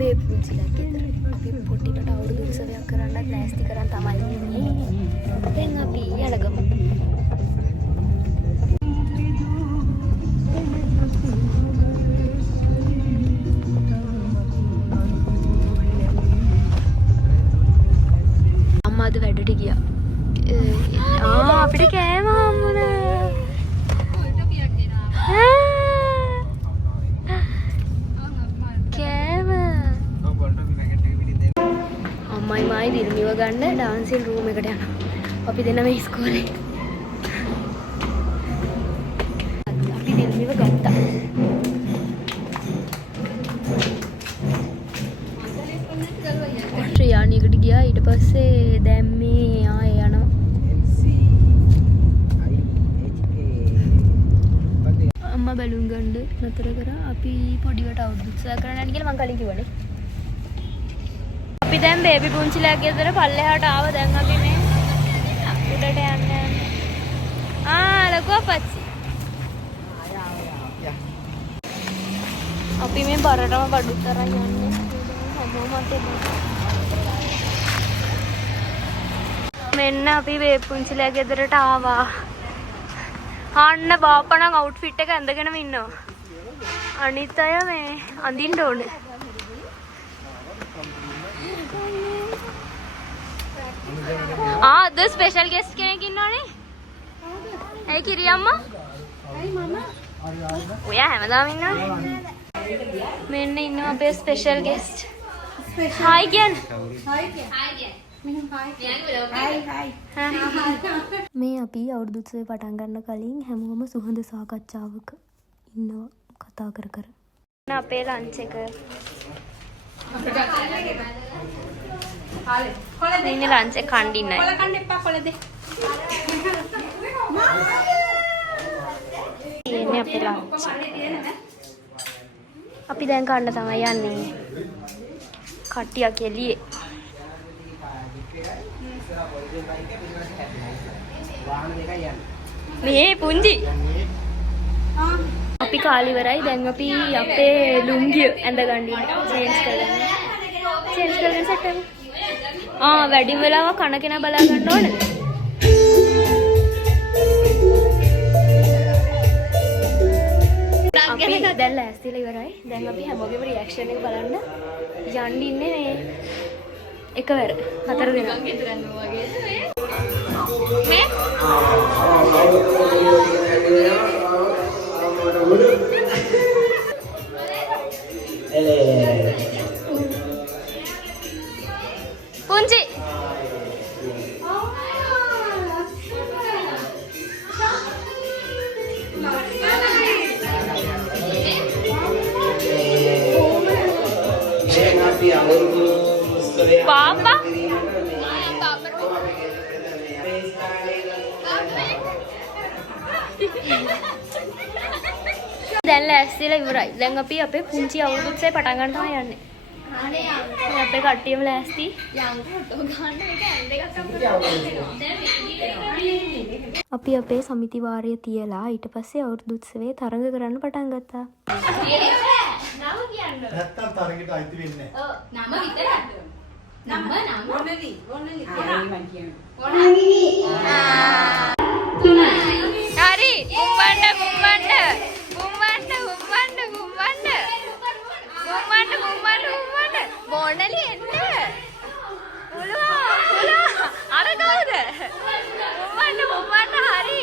බේපුංචිලා ගෙදර අපි පොටිකට අවුරුදු උත්සවයක් කරන්න ලෑස්ති කරන් තමයි ඉන්නේ. දැන් අපි යලගමු. අම්මාද වැඩට ගියා. අපිට කෑම හම්බුණා. අම්මයි මායි දිල්මිව ගන්න ඩාන්සින් රූම් එකට යනවා. අපි දෙන්නම ඉස්කෝලේ. අපි දිල්මිව ගත්තා. ශ්‍රියාණියකට ගියා. ඊට පස්සේ දැන් මේ ආයේ යනවා. අම්මා බැලුම් ගන්න නතර කරා. අපි පොඩිවට අවුරුදු උත්සව කරන්න යන්න කියලා මං කලින් කිව්වනේ. අපි දැන් බේබි පුංචිලා ගෙදර පල්ලෙහාට ආවා. දැන් අපි මේ උඩට යන්න. ලොකු අපච්චි. අපි මේ බරටම බඩුත් තරන් යන්නේ. හැමෝම අතේ. මෙන්න අපි බේබි පුංචිලා ගෙදරට ආවා. අන්න බාපණන් අවුට්ෆිට් එක ඇඳගෙනම ඉන්නවා. අනිත් අය මේ අඳින්න ඕනේ. ද ස්පෙෂල් ගෙස්ට් කෙනෙක් ඉන්නවනේ. ඇයි කිරි අම්මා? ඇයි මම? ඔයා හැමදාම ඉන්නවනේ. මෙන්න ඉන්නවා අපේ ස්පෙෂල් ගෙස්ට්. හායි කියන්න. මේ අපි අවුරුදු උත්සවය පටන් ගන්න කලින් හැමෝම සුහඳ සාකච්ඡාවක ඉන්නවා කතා කර කර. අපේ ලන්ච් එක. ඉන්නේ ලන්ච් එක කණ්ඩින්නයි. කොල කන්න එපා කොල දෙ. ඉන්නේ අපේ ලන්ච්. අපි දැන් කන්න තමයි යන්නේ. කට්ටියක් එළියේ. මේ පුංචි. අපි කාලි ඉවරයි. දැන් අපි අපේ ලුංගිය ඇඳ ගන්න චේන්ජ් කරගන්න. චේන්ජ් කරගෙන සෙට් වෙමු. වැඩිම වෙලාවක් කන කෙනා බලා ගන්න ඕනද? අපි දැන් ලෑස්තිලා ඉවරයි. දැන් අපි හැමෝගෙම රියැක්ෂන් එක බලන්න යන්න ඉන්නේ මේ එකවර 4 දෙනා. මේ පුංචි පාපා දැන් ලෑස්තිලා ඉවරයි. දැන් අපි අපේ පුංචි අවුරුදු උත්සවය පටන් ගන්න තමයි යන්නේ. අපේ කට්ටියම ලෑස්ති. අපි අපේ සමිති වාරය තියලා ඊට පස්සේ අවුරුදු උත්සවයේ තරඟ කරන්න පටන් ගත්තා. නම කියන්න. නැත්තම් තරඟයට අයිති වෙන්නේ නැහැ. නම විතරක්. නම ඕනලි මම කියන්නේ. හරි. මොනලි එන්න. අර කවුද? මුම්මන්න හරි.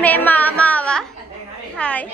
මේ මාමාව hi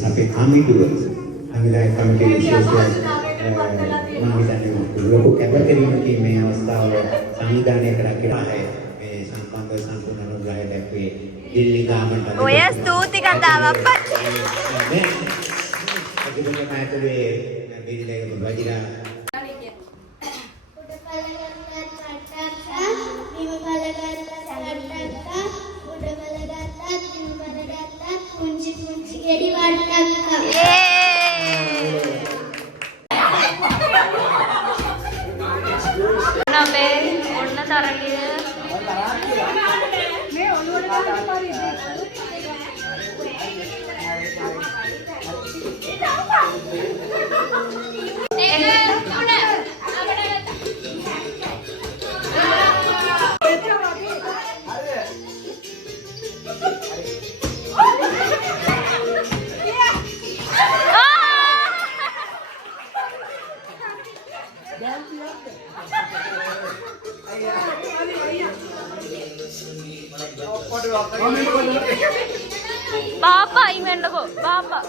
sampai kami dua kami sosial ලොකු කැපකිරීමකින් මේ අවස්ථාව සංවිධානය කර है මේ සම්බන්ධ සම්පූර්ණ අනුග්‍රහය දැක්වේ දිල්ලි ගාමන්ට ඔය ස්තුති කතාවක් නේ අදිනේ මාතේ Delhi Vajira Bapak ingin dong, Bapak.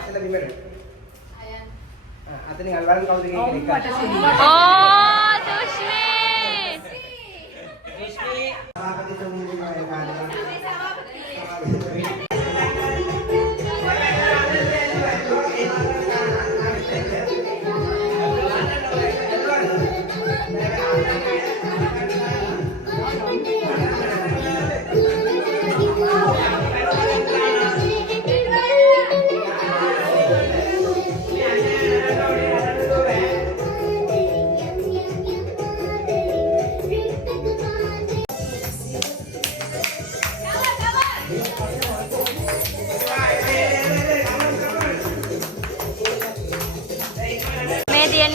පස්සට බිමට. අතනින් අල්ලන් කවුද කියන්නේ? ඕ තුෂ්මි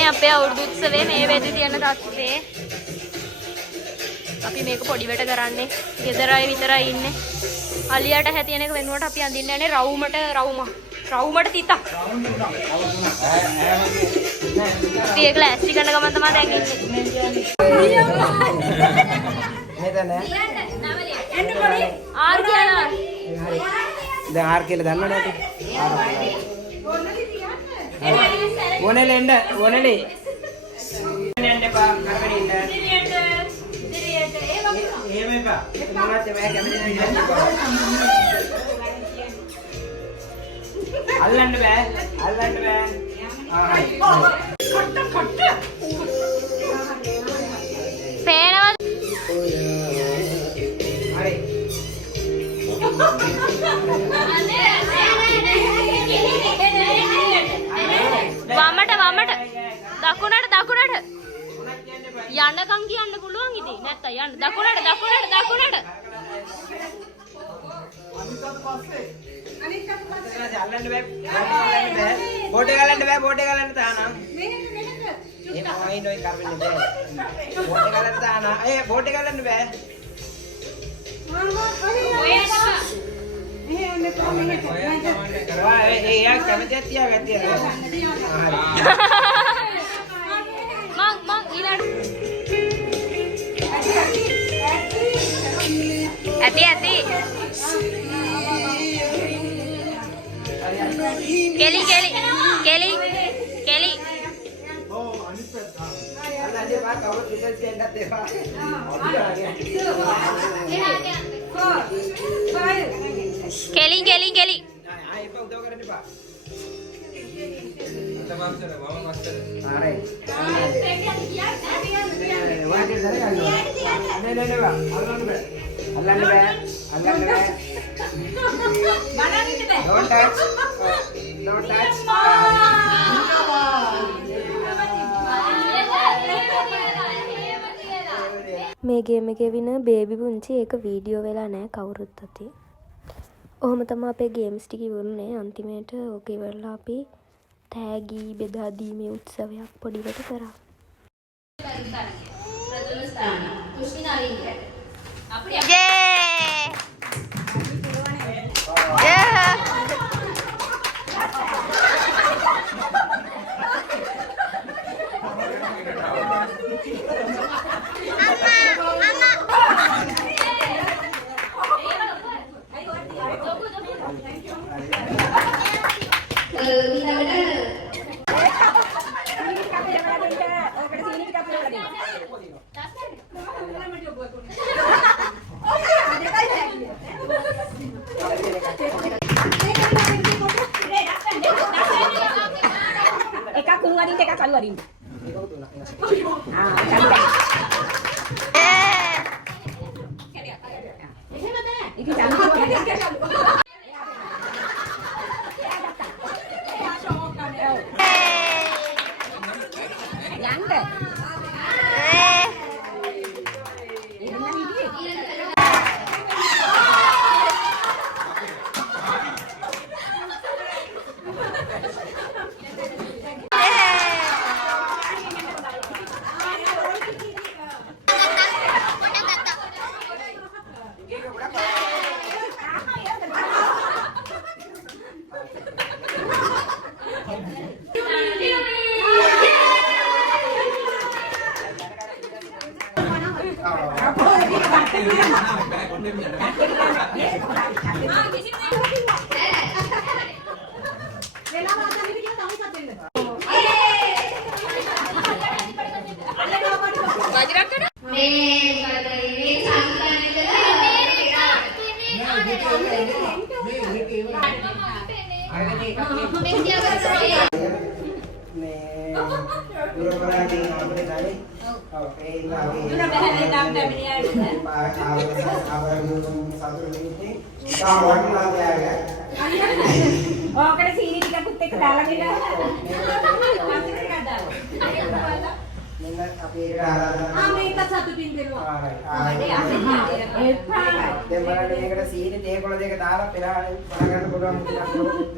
අපේ අවුරුදු උත්සවයේ මේ වෙද්දි තියෙන තත්ත්වේ අපි මේක පොඩිවට කරන්නේ ගෙදරයි විතරයි ඉන්නේ අලියට හැතියන එක වෙනුවට අපි අඳින්න යන්නේ රවුමට තිතා අපි ඒක ලෑස්ති කරන ගමන් තමයි දැන් ඉන්නේ නේද නෑ එන්න පොඩි ආර් කියලා දැන් ආර් කියලා දන්නවද අපි ඕනෙල එන්න ඕනෙලේ එන්න එපා කරගෙන ඉන්න දිරියට එහෙම එපා මොනවද මේ කැමති නැහැ අල්ලන්න බෑ කොට පේනවා හරි වමට දකුණට යන්නකම් කියන්න පුළුවන් ඉතින් නැත්තම් යන්න දකුණට අනිත් පස්සේ අල්ලන්න බෑ බෝඩ් එක ගලන්න තානම් එහෙම වයින් කරවෙන්න බෑ බෝඩ් එක ගලන්න තාන බෝඩ් එක ගලන්න බෑ එයා කැමතියක් තියාගත්තිය මං ඊළඟ ඇති කෙලි කෙලි මේ ගේම ගෙවින බේබි පුංචි ඒක වීඩියෝ වෙලා නෑ කවුරුත් අතේ. ඔහොම තමයි අපේ ගේම්ස් ටික ඉවරුනේ. අන්තිමේට ඔක ඉවරලා අපි තෑගි බෙදා දීමේ උත්සවයක් පොඩිවට කරා. සීනි තේකොළ දෙක දාලා පෙරා ගන්න පුළුවන්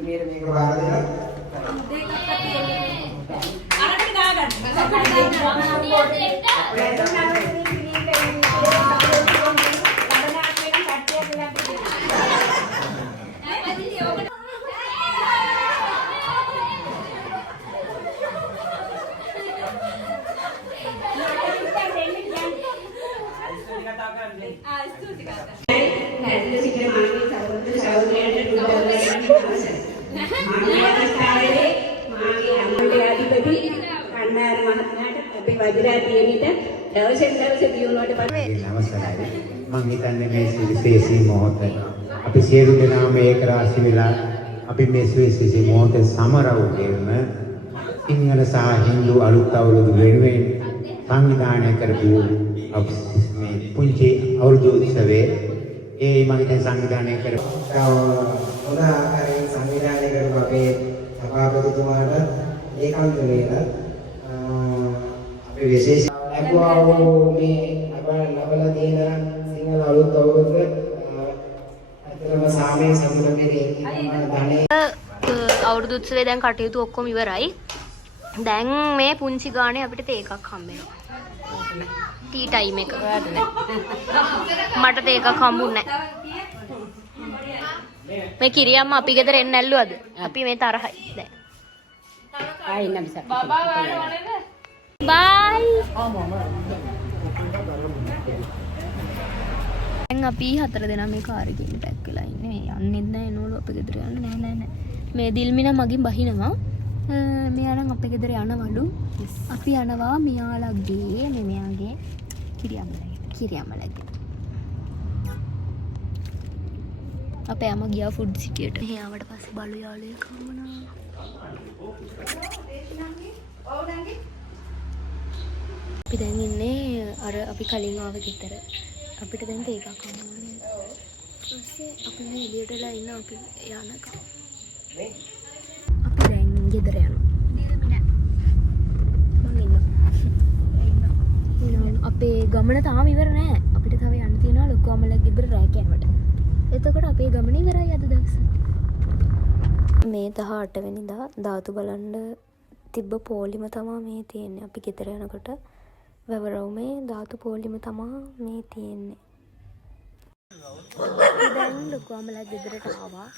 මේක බාර දෙනවා. අරකට දාගන්න. මම හිතන්නේ මේ විශේෂී මොහොත අපි සියලු දෙනාම ඒක රාශි වෙලා අපි මේ විශේෂී මොහොතේ සමරවුගෙම සිංහල සහ හින්දු අලුත් අවුරුදු වෙනුවෙන් සංවිධානය කරපු මේ පුංචි අවුරුදු උත්සවයේ මම හිතන්නේ සංවිධානය කරපු හොඳ ආකාරයෙන් සංවිධානය කරපු අපේ සභාපතිතුමාට ඒකාන්ත වේලා අපේ විශේෂ ලැබුවා මේ ලබලා තියෙන සිංහල අලුත් අවුරුද්ද අතරම සාමයේ සතුටකදී ධනෙ අවුරුදු උත්සවයේ දැන් කටයුතු ඔක්කොම ඉවරයි. දැන් මේ පුංචි ගානේ අපිට තේ එකක් හම්බ වෙනවා. ටී ටයිම් එක. මට තේ එකක් හම්බුන්නේ නැහැ. මේ කිරියම්ම අපි ගෙදර එන්න ඇල්ලුවද? අපි මේ තරහයි දැන්. ආ ඉන්න මිසක්. බබා වරවලද? බයි. දැන් අපි හතර දෙනා මේ කාර් එකේ පැක් වෙලා ඉන්නේ. යන්නෙත් නැහැ නෝලු අපේ ගෙදර යන්න නෑ. මේ දිල්මිනා මගින් බහිනවා. මෙයා නම් අපේ ගෙදර යනවලු. අපි යනවා මෙයාලගේ මෙයාගේ කිරියම්මලගේ. අපේ අම්මා ගියා ෆුඩ් සිටියට. මෙහි ආවට පස්සේ බලු යාළුවෙක් හම්බුණා. අපි දැන් ඉන්නේ අර අපි කලින් ආව ගෙදර. අපිට දැන් තේ එකක් හම්බුණා. ඊපස්සේ අපි මේ එළියටලා ඉන්න අපි යනකම්. අපි දැන් ගෙදර යනවා. අපේ ගමන තාම ඉවර නෑ. අපිට තව යන්න තියෙනවා ලොකු අමලක් ගෙදර රෑ කෑමට. එතකොට අපේ ගමන ඉවරයි අද දවසේ. මේ 18 වෙනිදා ධාතු බලන්න තිබ්බ පොලිම තමා මේ තියෙන්නේ. අපි ගෙදර යනකොට වැවරවුමේ ධාතු පොලිම තමා මේ තියෙන්නේ. දැන් ලොකු අමලක් ගෙදරට ආවා.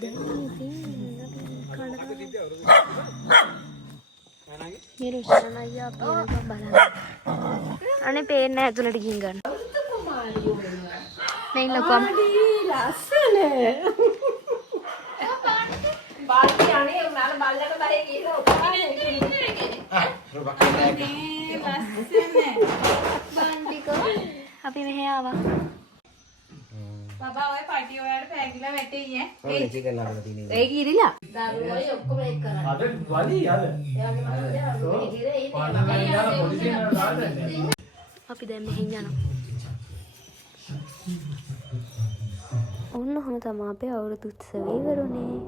දැන් ඉතින් මේ රුෂාන අයියා අපේ බලන්න. අනේ පේන්නේ නැහැ ඇතුළට ගිහින් ගන්න. මේ ලොකම් ලස්සන. බාල්ටි අනේ උනාල බල්ලක බහේ ගිහලා ඔපානේ. ලස්සන. බන්දිකෝ අපි මෙහෙ ආවා. බබා ඔය පටි ඔයාලට පැගිලා වැටෙයි ඈ. ඒ චිකන් ලාවලා තියෙනවා. ඒ ගිරිලා. දරුවෝ ඔක්කොම එක් කරා. අද වලි අද. අපි දැන් මෙහෙන් යනවා. ඔන්න ඔහම තමයි අපේ අවුරුදු උත්සවය ඉවරුනේ.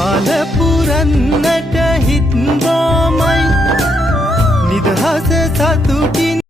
අලපුරන්නට හිත් බොමයි නිදහස සතුටින්